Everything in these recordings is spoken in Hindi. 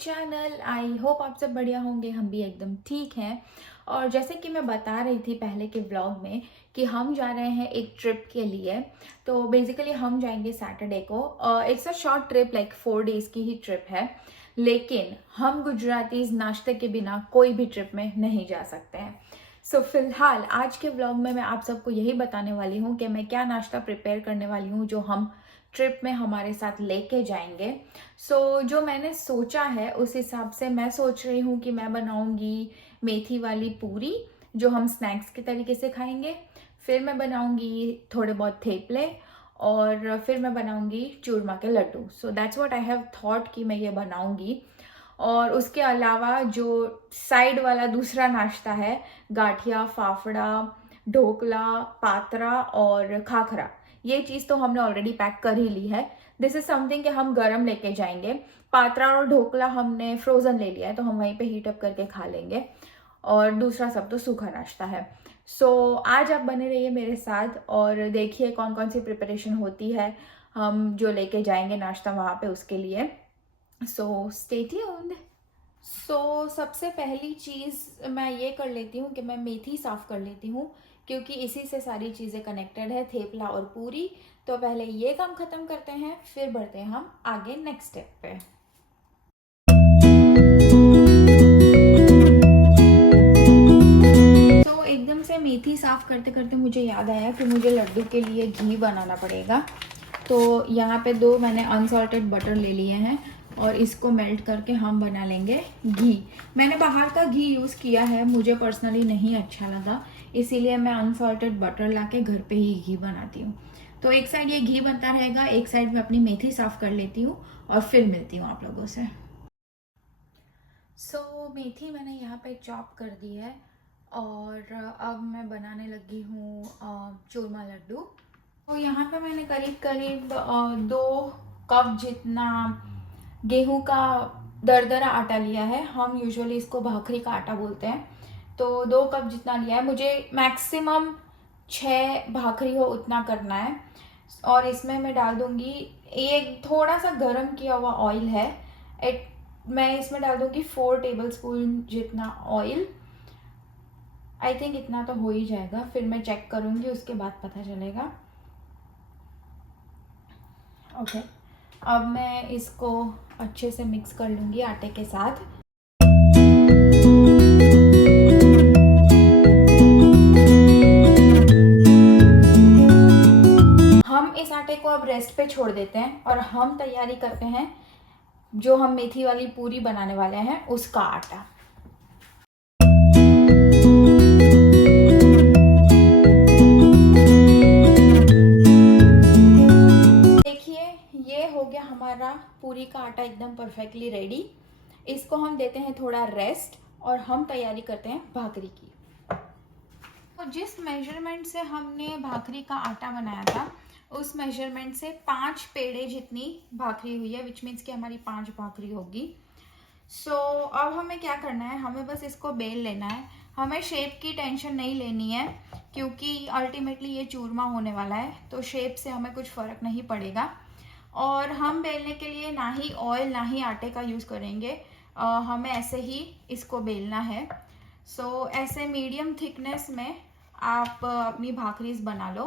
चैनल। आई होप आप सब बढ़िया होंगे, हम भी एकदम ठीक हैं। और जैसे कि मैं बता रही थी पहले के व्लॉग में कि हम जा रहे हैं एक ट्रिप के लिए। तो बेसिकली हम जाएंगे सैटरडे को। It's a short trip, like 4 days की ही ट्रिप है। लेकिन हम गुजरातीज नाश्ते के बिना कोई भी ट्रिप में नहीं जा सकते हैं। सो फिलहाल आज के व्लॉग में मैं आप सबको यही बताने वाली हूँ कि मैं क्या नाश्ता प्रिपेयर करने वाली हूँ जो हम ट्रिप में हमारे साथ लेके जाएंगे। जो मैंने सोचा है उस हिसाब से मैं सोच रही हूँ कि मैं बनाऊंगी मेथी वाली पूरी जो हम स्नैक्स के तरीके से खाएंगे। फिर मैं बनाऊंगी थोड़े बहुत थेपले और फिर मैं बनाऊंगी चूरमा के लड्डू। So that's what I have thought कि मैं ये बनाऊंगी। और उसके अलावा जो साइड वाला दूसरा नाश्ता है, गाठिया, फाफड़ा, ढोकला, पात्रा और खाखरा, ये चीज़ तो हमने ऑलरेडी पैक कर ही ली है। दिस इज समथिंग कि हम गरम लेके जाएंगे। पात्रा और ढोकला हमने फ्रोजन ले लिया है तो हम वहीं पे हीट अप करके खा लेंगे। और दूसरा सब तो सूखा नाश्ता है। आज आप बने रहिए मेरे साथ और देखिए कौन कौन सी प्रिपरेशन होती है हम जो लेके जाएंगे नाश्ता वहाँ पे उसके लिए। Stay tuned. सबसे पहली चीज़ मैं ये कर लेती हूँ कि मैं मेथी साफ़ कर लेती हूँ, क्योंकि इसी से सारी चीज़ें कनेक्टेड है, थेपला और पूरी। तो पहले ये काम ख़त्म करते हैं, फिर बढ़ते हैं हम आगे नेक्स्ट स्टेप पे। एकदम से मेथी साफ़ करते करते मुझे याद आया कि मुझे लड्डू के लिए घी बनाना पड़ेगा। तो यहाँ पे 2 मैंने अनसॉल्टेड बटर ले लिए हैं और इसको मेल्ट करके हम बना लेंगे घी। मैंने बाहर का घी यूज़ किया है, मुझे पर्सनली नहीं अच्छा लगा, इसीलिए मैं अनसॉल्टेड बटर लाके घर पे ही घी बनाती हूँ। तो एक साइड ये घी बनता रहेगा, एक साइड मैं अपनी मेथी साफ़ कर लेती हूँ और फिर मिलती हूँ आप लोगों से। मेथी मैंने यहाँ पे चॉप कर दी है और अब मैं बनाने लगी हूँ चूरमा लड्डू। तो यहाँ पे मैंने करीब करीब 2 कप जितना गेहूं का दरदरा आटा लिया है। हम यूजुअली इसको भाखरी का आटा बोलते हैं। तो 2 कप जितना लिया है, मुझे मैक्सिमम 6 भाखरी हो उतना करना है। और इसमें मैं डाल दूंगी एक थोड़ा सा गर्म किया हुआ ऑयल है। मैं इसमें डाल दूंगी 4 टेबल स्पून जितना ऑयल। आई थिंक इतना तो हो ही जाएगा, फिर मैं चेक करूंगी उसके बाद पता चलेगा। ओके, अब मैं इसको अच्छे से मिक्स कर लूँगी आटे के साथ। हम इस आटे को अब रेस्ट पे छोड़ देते हैं और हम तैयारी करते हैं जो हम मेथी वाली पूरी बनाने वाले हैं उसका आटा। हो गया हमारा पूरी का आटा एकदम परफेक्टली रेडी। इसको हम देते हैं थोड़ा रेस्ट और हम तैयारी करते हैं भाकरी की। तो जिस मेजरमेंट से हमने भाकरी का आटा बनाया था उस मेजरमेंट से 5 पेड़े जितनी भाकरी हुई है, विच मीन्स कि हमारी 5 भाकरी होगी। अब हमें क्या करना है, हमें बस इसको बेल लेना है। हमें शेप की टेंशन नहीं लेनी है क्योंकि अल्टीमेटली ये चूरमा होने वाला है, तो शेप से हमें कुछ फ़र्क नहीं पड़ेगा। और हम बेलने के लिए ना ही ऑयल ना ही आटे का यूज़ करेंगे, हमें ऐसे ही इसको बेलना है। ऐसे मीडियम थिकनेस में आप अपनी भाकरीज बना लो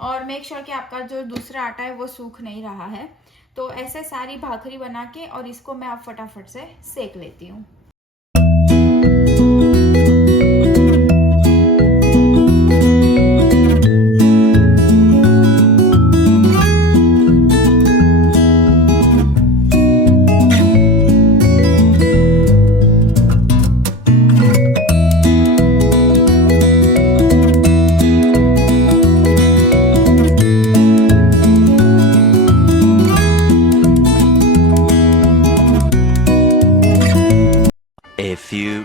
और मेक श्योर कि आपका जो दूसरा आटा है वो सूख नहीं रहा है। तो ऐसे सारी भाकरी बना के और इसको मैं अब फटाफट से सेक लेती हूँ।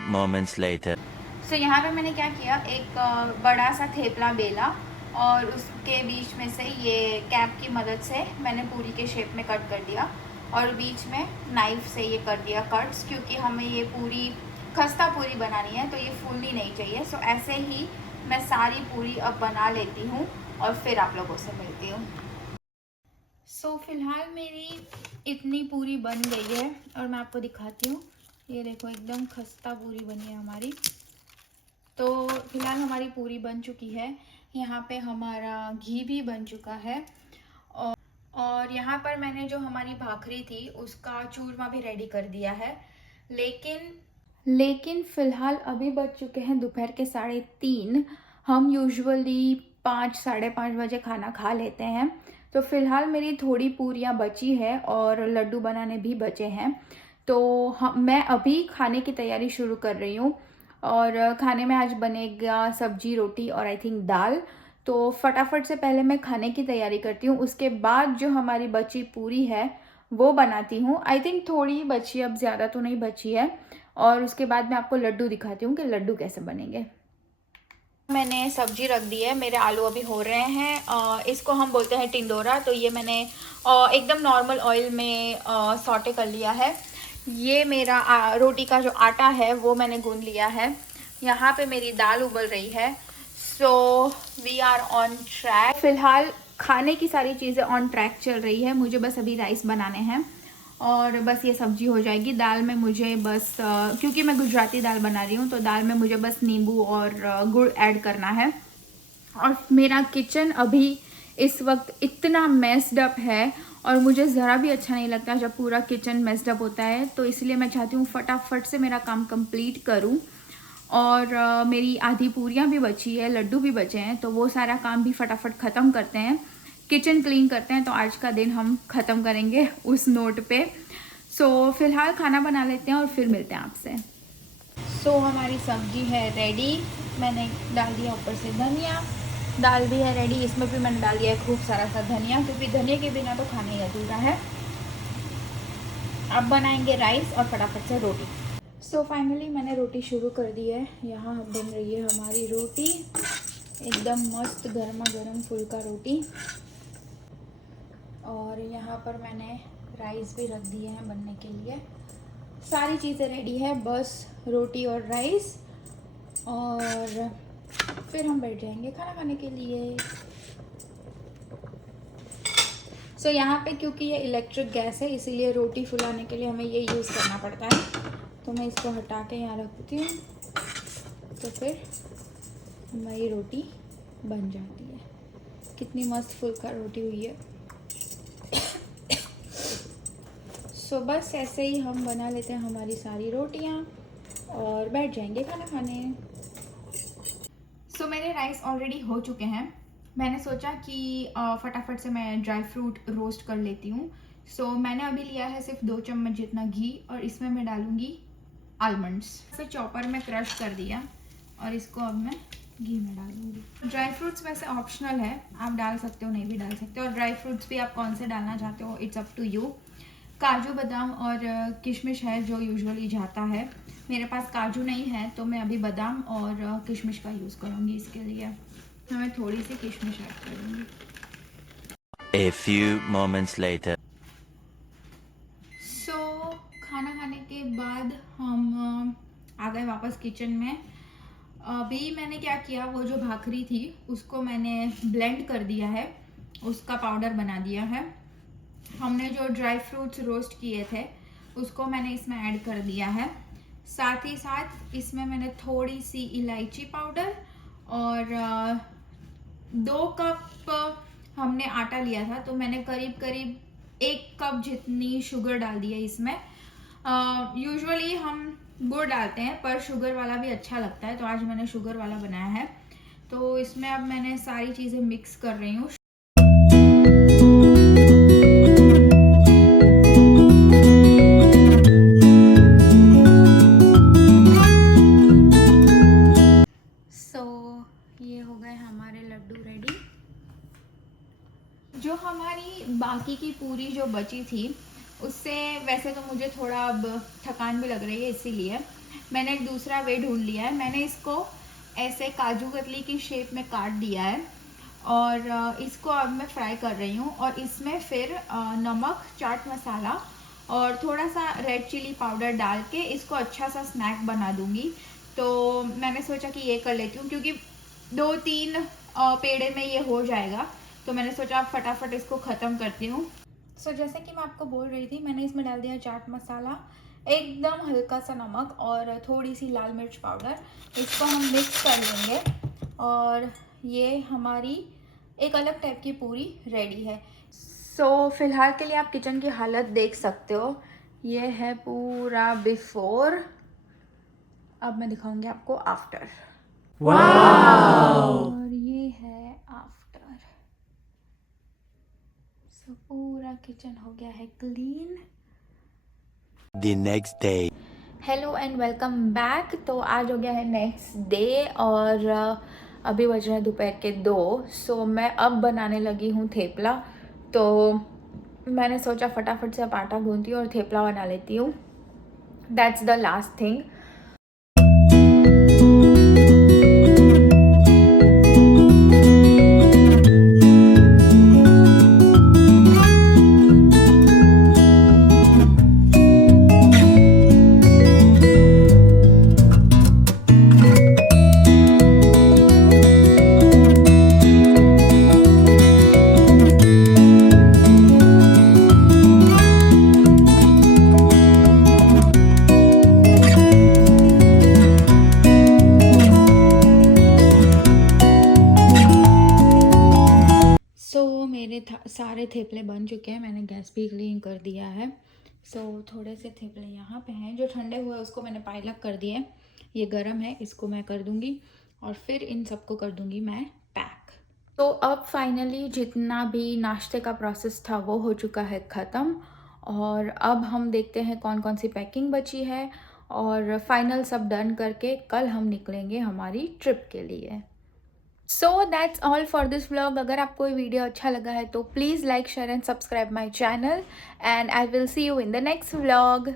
moments later. यहाँ पे मैंने क्या किया, एक बड़ा सा थेपला बेला और उसके बीच में से ये कैप की मदद से मैंने पूरी के शेप में कट कर दिया और बीच में नाइफ से ये कर दिया कट्स, क्योंकि हमें ये पूरी खस्ता पूरी बनानी है तो ये फूलनी नहीं चाहिए। ऐसे ही मैं सारी पूरी अब बना लेती हूँ और फिर आप लोगों से मिलती हूँ। फिलहाल मेरी इतनी पूरी बन गई है और मैं आपको दिखाती हूँ। ये देखो एकदम खस्ता पूरी बनी है हमारी। तो फिलहाल हमारी पूरी बन चुकी है। यहाँ पे हमारा घी भी बन चुका है और यहाँ पर मैंने जो हमारी भाखरी थी उसका चूरमा भी रेडी कर दिया है। लेकिन फ़िलहाल अभी बज चुके हैं दोपहर के 3:30। हम यूजुअली 5 साढ़े 5 बजे खाना खा लेते हैं। तो फ़िलहाल मेरी थोड़ी पूरियाँ बची है और लड्डू बनाने भी बचे हैं। तो मैं अभी खाने की तैयारी शुरू कर रही हूँ और खाने में आज बनेगा सब्जी, रोटी और आई थिंक दाल। तो फटाफट से पहले मैं खाने की तैयारी करती हूँ, उसके बाद जो हमारी बची पूरी है वो बनाती हूँ। आई थिंक थोड़ी बची, अब ज़्यादा तो नहीं बची है। और उसके बाद मैं आपको लड्डू दिखाती हूँ कि लड्डू कैसे बनेंगे। मैंने सब्जी रख दी है, मेरे आलू अभी हो रहे हैं। इसको हम बोलते हैं टिंडोरा। तो ये मैंने एकदम नॉर्मल ऑयल में सॉटे कर लिया है। ये मेरा रोटी का जो आटा है वो मैंने गूंद लिया है। यहाँ पे मेरी दाल उबल रही है। So we are on track. फिलहाल खाने की सारी चीज़ें ऑन ट्रैक चल रही है। मुझे बस अभी राइस बनाने हैं और बस ये सब्जी हो जाएगी। दाल में मुझे बस क्योंकि मैं गुजराती दाल बना रही हूँ तो दाल में मुझे बस नींबू और गुड़ ऐड करना है। और मेरा किचन अभी इस वक्त इतना मेस्ड अप है और मुझे ज़रा भी अच्छा नहीं लगता जब पूरा किचन मेस्ड अप होता है। तो इसलिए मैं चाहती हूँ फटाफट से मेरा काम कंप्लीट करूँ। और मेरी आधी पूरियाँ भी बची है, लड्डू भी बचे हैं, तो वो सारा काम भी फटाफट ख़त्म करते हैं, किचन क्लीन करते हैं। तो आज का दिन हम ख़त्म करेंगे उस नोट पे। फ़िलहाल खाना बना लेते हैं और फिर मिलते हैं आपसे। हमारी सब्जी है रेडी। मैंने डाल दिया ऊपर से धनिया। दाल भी है रेडी, इसमें भी मैंने डाल दिया है खूब सारा सा धनिया, क्योंकि धनिया के बिना तो खाना ही अधूरा है। अब बनाएंगे राइस और फटाफट से रोटी। फाइनली मैंने रोटी शुरू कर दी है। यहाँ बन रही है हमारी रोटी, एकदम मस्त गर्मा गर्म फुल्का रोटी। और यहाँ पर मैंने राइस भी रख दिए हैं बनने के लिए। सारी चीज़ें रेडी है, बस रोटी और राइस, और फिर हम बैठ जाएंगे खाना खाने के लिए। यहाँ पे क्योंकि ये इलेक्ट्रिक गैस है इसीलिए रोटी फुलाने के लिए हमें ये यूज़ करना पड़ता है। तो मैं इसको हटा के यहाँ रखती हूँ, तो फिर हमारी रोटी बन जाती है। कितनी मस्त फुल्का रोटी हुई है। बस ऐसे ही हम बना लेते हैं हमारी सारी रोटियाँ और बैठ जाएंगे खाना खाने। मेरे राइस ऑलरेडी हो चुके हैं। मैंने सोचा कि फटाफट से मैं ड्राई फ्रूट रोस्ट कर लेती हूँ। मैंने अभी लिया है सिर्फ 2 चम्मच जितना घी और इसमें मैं डालूँगी आलमंड्स। इसे चॉपर में क्रश कर दिया और इसको अब मैं घी में डालूंगी। ड्राई फ्रूट्स वैसे ऑप्शनल है, आप डाल सकते हो, नहीं भी डाल सकते हो। और ड्राई फ्रूट्स भी आप कौन से डालना चाहते हो, इट्स अप टू यू। काजू बादाम और किशमिश है जो यूजुअली जाता है। मेरे पास काजू नहीं है तो मैं अभी बादाम और किशमिश का यूज़ करूँगी इसके लिए। तो मैं थोड़ी सी किशमिश ऐड करूँगी। A few moments later. खाना खाने के बाद हम आ गए वापस किचन में। अभी मैंने क्या किया, वो जो भाखरी थी उसको मैंने ब्लेंड कर दिया है, उसका पाउडर बना दिया है। हमने जो ड्राई फ्रूट्स रोस्ट किए थे उसको मैंने इसमें ऐड कर दिया है। साथ ही साथ इसमें मैंने थोड़ी सी इलायची पाउडर और 2 कप हमने आटा लिया था, तो मैंने करीब 1 कप जितनी शुगर डाल दी है इसमें। यूजुअली हम गुड़ डालते हैं पर शुगर वाला भी अच्छा लगता है, तो आज मैंने शुगर वाला बनाया है। तो इसमें अब मैंने सारी चीज़ें मिक्स कर रही हूँ। ये हो गए हमारे लड्डू रेडी। जो हमारी बाकी की पूरी जो बची थी उससे वैसे तो मुझे थोड़ा अब थकान भी लग रही है, इसीलिए मैंने एक दूसरा वे ढूंढ लिया है। मैंने इसको ऐसे काजू कतली की शेप में काट दिया है और इसको अब मैं फ्राई कर रही हूँ। और इसमें फिर नमक, चाट मसाला और थोड़ा सा रेड चिली पाउडर डाल के इसको अच्छा सा स्नैक बना दूँगी। तो मैंने सोचा कि ये कर लेती हूँ क्योंकि 2-3 पेड़े में ये हो जाएगा। तो मैंने सोचा आप फटाफट इसको ख़त्म करती हूँ। सो जैसे कि मैं आपको बोल रही थी, मैंने इसमें डाल दिया चाट मसाला, एकदम हल्का सा नमक और थोड़ी सी लाल मिर्च पाउडर। इसको हम मिक्स कर लेंगे और ये हमारी एक अलग टाइप की पूरी रेडी है। सो फिलहाल के लिए आप किचन की हालत देख सकते हो, ये है पूरा बिफोर। अब मैं दिखाऊंगी आपको आफ्टर। और ये है आफ्टर। सो पूरा किचन हो गया है clean. The next day. Hello and welcome back. तो आज हो गया है नेक्स्ट डे और अभी बज रहे हैं दोपहर के 2। सो मैं अब बनाने लगी हूँ थेपला। तो मैंने सोचा फटाफट से अब आटा गूंथती हूँ और थेपला बना लेती हूँ। That's the last thing. मेरे सारे थेपले बन चुके हैं, मैंने गैस भी क्लीन कर दिया है। सो थोड़े से थेपले यहाँ पे हैं, जो ठंडे हुए उसको मैंने पाइलअप कर दिए। ये गरम है, इसको मैं कर दूँगी और फिर इन सबको कर दूँगी मैं पैक। तो अब फाइनली जितना भी नाश्ते का प्रोसेस था वो हो चुका है ख़त्म। और अब हम देखते हैं कौन कौन सी पैकिंग बची है और फाइनल सब डन करके कल हम निकलेंगे हमारी ट्रिप के लिए। So that's all for this vlog. अगर आपको ये वीडियो अच्छा लगा है तो please like share and subscribe my channel and I will see you in the next vlog.